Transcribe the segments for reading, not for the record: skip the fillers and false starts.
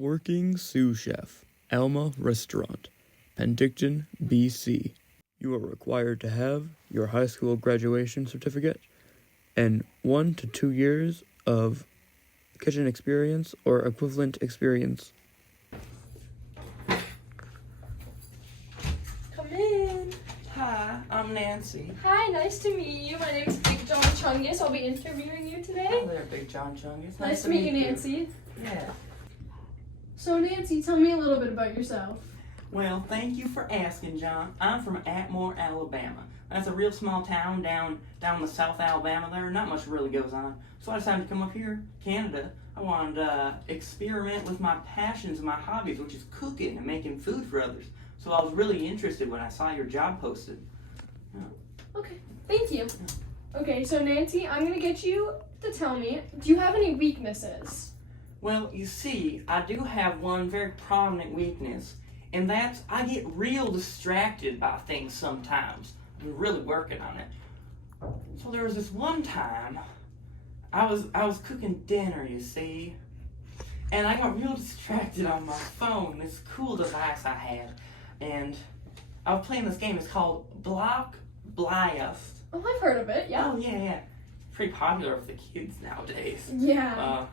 Working sous chef, Alma Restaurant, Penticton, BC. You are required to have your high school graduation certificate and 1 to 2 years of kitchen experience or equivalent experience. Come in. Hi, I'm Nancy. Hi, nice to meet you. My name is Big John Chungus. I'll be interviewing you today. Hello there, Big John Chungus. Nice to meet you, Nancy. Yeah. So, Nancy, tell me a little bit about yourself. Well, thank you for asking, John. I'm from Atmore, Alabama. That's a real small town down the South Alabama there. Not much really goes on. So I decided to come up here, Canada. I wanted to experiment with my passions and my hobbies, which is cooking and making food for others. So I was really interested when I saw your job posted. Okay, thank you. Okay, so Nancy, I'm gonna get you to tell me, do you have any weaknesses? Well, you see, I do have one very prominent weakness, and that's I get real distracted by things sometimes. I'm really working on it. So there was this one time I was cooking dinner, you see, and I got real distracted on my phone, this cool device I had, and I was playing this game. It's called Block Blast. Oh, I've heard of it, yeah. Oh, yeah. Pretty popular with the kids nowadays. Yeah.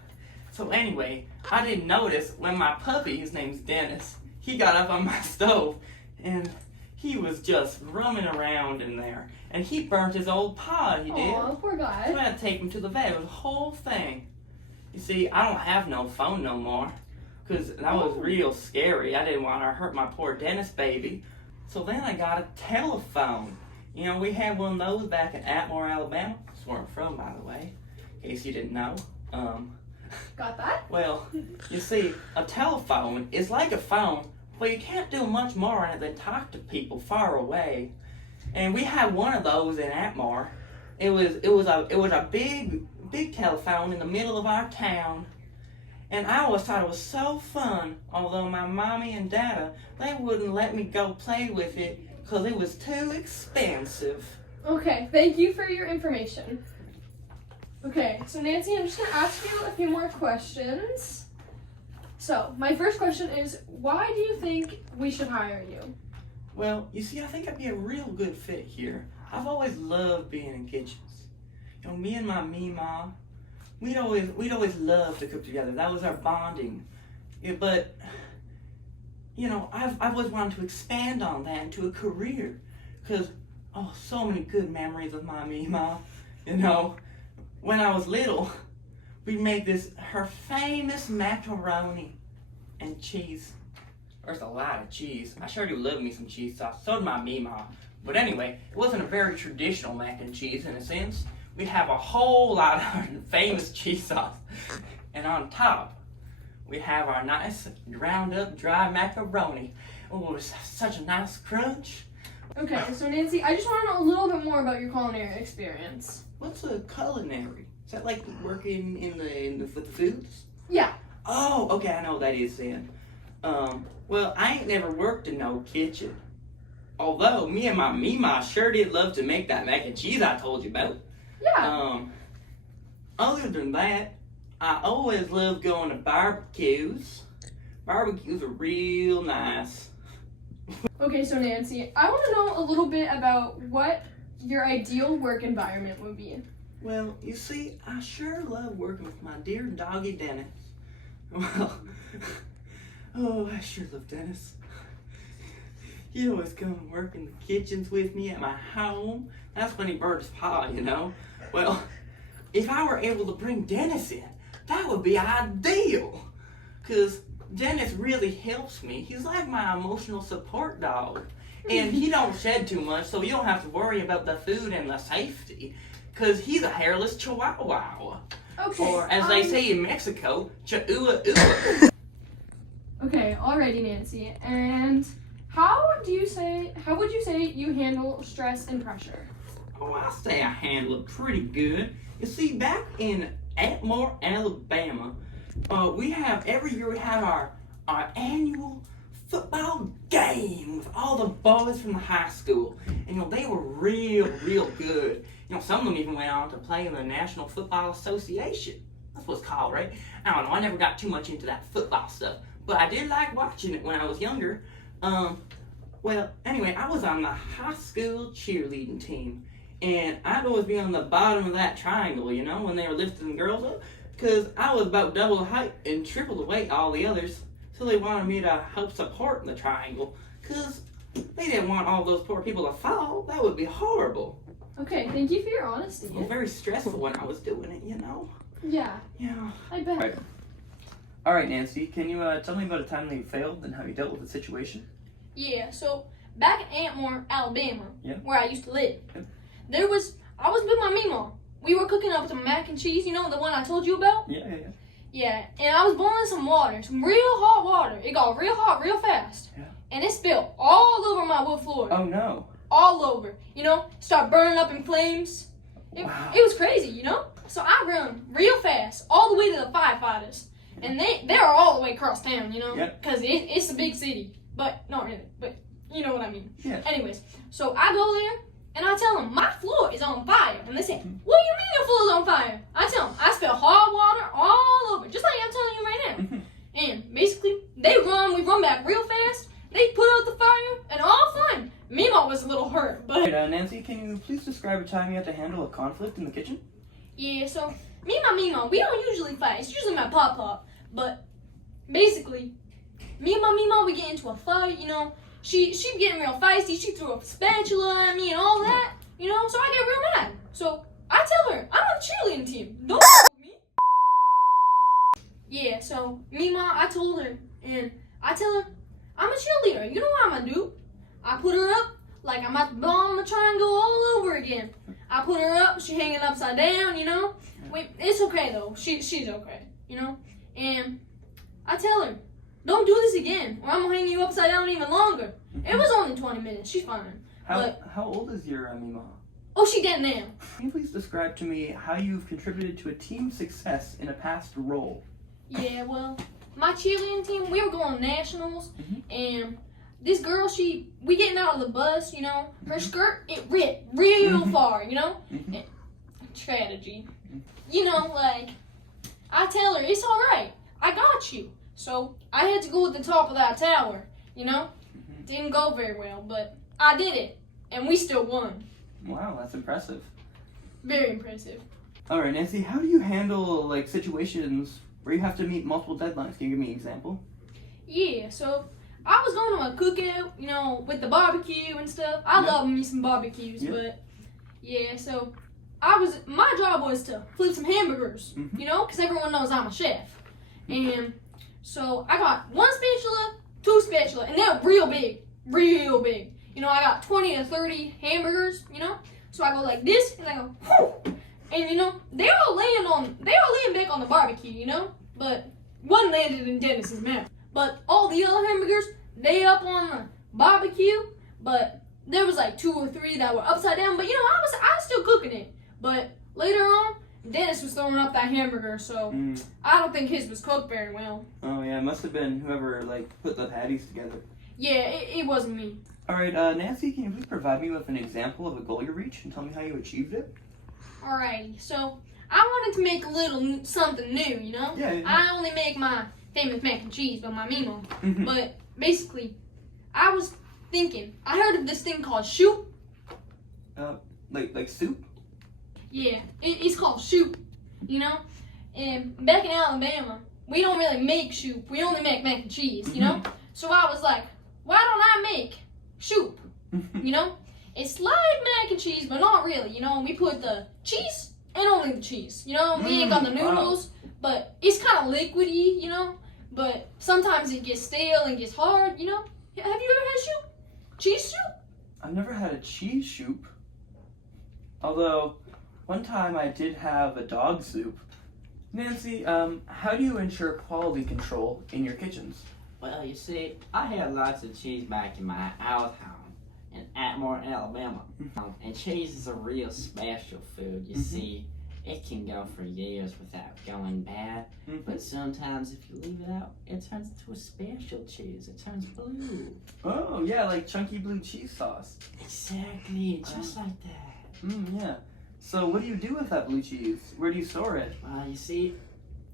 So anyway, I didn't notice when my puppy, his name's Dennis, he got up on my stove and he was just roaming around in there. And he burnt his old paw, he did. Aw, poor guy. So I had to take him to the vet. It was a whole thing. You see, I don't have no phone no more because that was real scary. I didn't want to hurt my poor Dennis baby. So then I got a telephone. You know, we had one of those back in Atmore, Alabama. That's where I'm from, by the way, in case you didn't know. Got that? Well, you see, a telephone is like a phone, but you can't do much more on it than talk to people far away. And we had one of those in Atmore. It was a big telephone in the middle of our town. And I always thought it was so fun, although my mommy and dada, they wouldn't let me go play with it because it was too expensive. Okay, thank you for your information. Okay, so Nancy, I'm just gonna ask you a few more questions. So, my first question is, why do you think we should hire you? Well, you see, I think I'd be a real good fit here. I've always loved being in kitchens. You know, me and my Meemaw, we'd always love to cook together. That was our bonding. Yeah, but, you know, I've always wanted to expand on that into a career. Because, so many good memories of my Meemaw. You know, when I was little, we'd make her famous macaroni and cheese. There's a lot of cheese. I sure do love me some cheese sauce. So did my Meemaw. But anyway, it wasn't a very traditional mac and cheese in a sense. We'd have a whole lot of famous cheese sauce. And on top, we have our nice ground up dry macaroni. Oh, it was such a nice crunch. Okay, so Nancy, I just want to know a little bit more about your culinary experience. What's a culinary? Is that like working with the foods? Yeah. Oh, okay, I know what that is then. Well, I ain't never worked in no kitchen. Although me and my Meemaw sure did love to make that mac and cheese I told you about. Yeah. Other than that, I always loved going to barbecues. Barbecues are real nice. Okay, so Nancy, I want to know a little bit about what your ideal work environment would be. Well, you see, I sure love working with my dear doggy Dennis. Well, I sure love Dennis. He'd always come and work in the kitchens with me at my home. That's when he burned his paw, you know. Well, if I were able to bring Dennis in, that would be ideal. Because Dennis really helps me. He's like my emotional support dog. And he don't shed too much, so you don't have to worry about the food and the safety. Because he's a hairless chihuahua. Okay. Or, as they say in Mexico, chihuahua. Okay, alrighty, Nancy. And how would you say you handle stress and pressure? Oh, I say I handle it pretty good. You see, back in Atmore, Alabama, every year we have our annual football game with all the boys from the high school. And, you know, they were real good. You know, some of them even went on to play in the National Football Association. That's what it's called, right? I don't know. I never got too much into that football stuff, but I did like watching it when I was younger. Well, anyway, I was on the high school cheerleading team, and I'd always be on the bottom of that triangle, you know, when they were lifting the girls up, because I was about double the height and triple the weight all the others, so they wanted me to help support in the triangle, because they didn't want all those poor people to fall. That would be horrible. Okay, thank you for your honesty. It was very stressful when I was doing it, you know? Yeah, Yeah. I bet. Right. All right, Nancy, can you tell me about a time that you failed and how you dealt with the situation? Yeah, so back in Antmore, Alabama, Yeah. where I used to live, Yeah. I was with my Mima. We were cooking up some mac and cheese, you know, the one I told you about? Yeah. Yeah, and I was boiling some water, some real hot water. It got real hot real fast. Yeah. And it spilled all over my wood floor. Oh, no. All over. You know, start burning up in flames. Wow. It was crazy, you know? So I run real fast all the way to the firefighters. And they're all the way across town, you know? Yeah. Because it's a big city. But, not really. But, you know what I mean. Yeah. Anyways, so I go there, and I tell them, my floor is on fire. And they say, what do you mean your floor is on fire? I tell them, I spill hot water all over, just like I'm telling you right now. And basically, we run back real fast. They put out the fire, and all fine. Mima was a little hurt, but... Nancy, can you please describe a time you had to handle a conflict in the kitchen? Yeah, so, Mima, we don't usually fight. It's usually my pop-pop. But, basically, Mima, we get into a fight, you know. She getting real feisty. She threw a spatula at me and all that, you know. So I get real mad. So I tell her, I'm on the cheerleading team. Don't with me. Yeah, so Mima, I told her, and I tell her, I'm a cheerleader. You know what I'm gonna do? I put her up like I'm at the bottom of the triangle all over again. I put her up. She hanging upside down, you know. Wait, it's okay though. She's okay, you know. And I tell her, don't do this again, or I'm gonna hang you upside down even longer. It was only 20 minutes. She's fine. How old is your Mima? Oh, she getting now. Can you please describe to me how you've contributed to a team's success in a past role? Yeah, well, my cheerleading team, we were going nationals, and this girl, we getting out of the bus, you know, her skirt, it ripped real far, you know? And, strategy. You know, like, I tell her, it's alright, I got you. So, I had to go at the top of that tower, you know? Didn't go very well, but I did it, and we still won. Wow, that's impressive. Very impressive. All right, Nancy, how do you handle like situations where you have to meet multiple deadlines? Can you give me an example? Yeah, so I was going to a cookout, you know, with the barbecue and stuff. I love me some barbecues, but yeah, so my job was to flip some hamburgers, you know, because everyone knows I'm a chef. And so I got one spatula, two spatula, and they're real big. You know, I got 20 to 30 hamburgers, you know, so I go like this, and I go, whoo! And you know, they all laying back on the barbecue, you know, but one landed in Dennis's mouth. But all the other hamburgers, they up on the barbecue, but there was like 2 or 3 that were upside down. But you know, I was still cooking it. But later on, Dennis was throwing up that hamburger, so I don't think his was cooked very well. Oh yeah, it must have been whoever like put the patties together. Yeah, it wasn't me. All right, Nancy, can you please provide me with an example of a goal you reached and tell me how you achieved it? Alrighty, so I wanted to make a little something new, you know? Yeah. I only make my famous mac and cheese by my Mimo. But basically, I was thinking, I heard of this thing called shoop. Like soup? Yeah, it's called shoop, you know? And back in Alabama, we don't really make shoop. We only make mac and cheese, you know? So I was like, why don't I make shoop? You know? It's like mac and cheese, but not really, you know? We put the cheese and only the cheese, you know? We ain't got the noodles, but it's kind of liquidy, you know? But sometimes it gets stale and gets hard, you know? Have you ever had shoop? Cheese soup? I've never had a cheese soup. Although, one time I did have a dog soup. Nancy, how do you ensure quality control in your kitchens? Well, you see, I had lots of cheese back in my old home in Atmore, Alabama. And cheese is a real special food. You see, it can go for years without going bad. But sometimes if you leave it out, it turns into a special cheese. It turns blue. Oh, yeah, like chunky blue cheese sauce. Exactly, just like that. Yeah. So what do you do with that blue cheese? Where do you store it? Well, you see,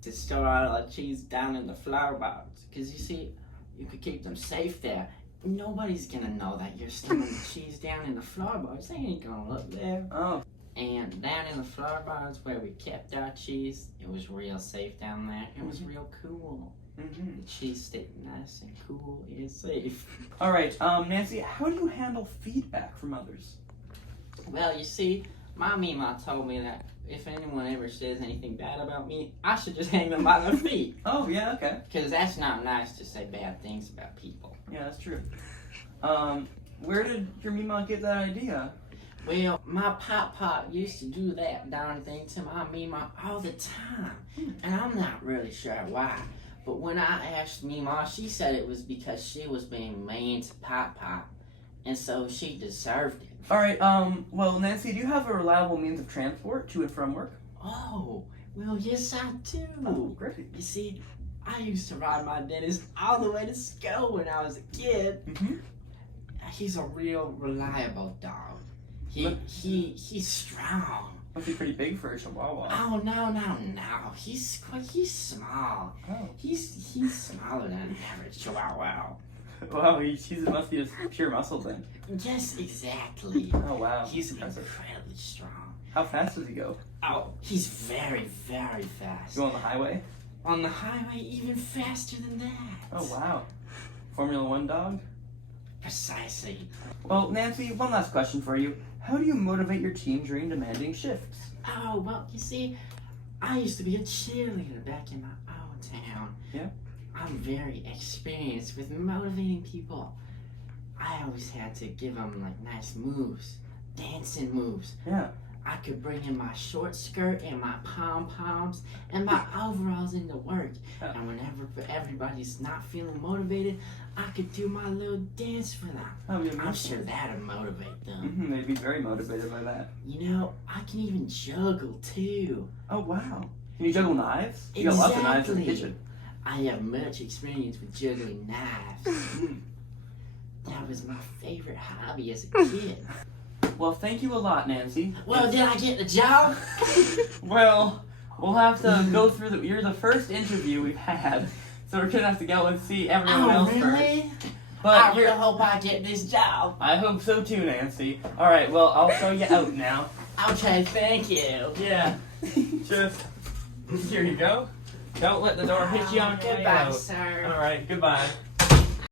to store all our cheese down in the flour bars. Because you see, you could keep them safe there. Nobody's gonna know that you're storing the cheese down in the flour bars. They ain't gonna look there. Oh. And down in the flour bars where we kept our cheese, it was real safe down there. It was real cool. Mm-hmm. The cheese stayed nice and cool and safe. All right, Nancy, how do you handle feedback from others? Well, you see, my Mima told me that if anyone ever says anything bad about me, I should just hang them by their feet. Oh, yeah, okay. Because that's not nice to say bad things about people. Yeah, that's true. Where did your Mima get that idea? Well, my pop used to do that darn thing to my Mima all the time. And I'm not really sure why. But when I asked Mima, she said it was because she was being mean to Pop, and so she deserved it. All right, well, Nancy, do you have a reliable means of transport to and from work? Oh, well, yes, I do. Oh, great. You see, I used to ride my dentist all the way to school when I was a kid. Mm-hmm. He's a real reliable dog. He's strong. Must be pretty big for a Chihuahua. Oh no! He's small. Oh. He's smaller than an average Chihuahua. Wow, he must be just pure muscle then. Yes, exactly. Oh, wow. He's Impressive. incredibly strong. How fast does he go? Oh, he's very, very fast. Go on the highway? On the highway, even faster than that. Oh, wow. Formula One dog? Precisely. Well, Nancy, one last question for you. How do you motivate your team during demanding shifts? Oh, well, you see, I used to be a cheerleader back in my own town. Yeah? I'm very experienced with motivating people. I always had to give them, like, nice moves, dancing moves. Yeah. I could bring in my short skirt and my pom-poms and my overalls into work. Yeah. And whenever everybody's not feeling motivated, I could do my little dance for them. That'd be I'm amazing. sure that'd motivate them. Mm-hmm, they'd be very motivated by that. You know, I can even juggle too. Oh, wow. Can you juggle knives? You got lots of knives in the Exactly. kitchen. I have much experience with juggling knives. That was my favorite hobby as a kid. Well, thank you a lot, Nancy. Well, did I get the job? Well, we'll have to go through you're the first interview we've had, so we're gonna have to go and see everyone else first. Really? But I really hope I get this job. I hope so too, Nancy. All right, well, I'll show you out now. Okay, thank you. Yeah. Just here you go. Don't let the door hit you on your way Goodbye, out. sir. All right, goodbye.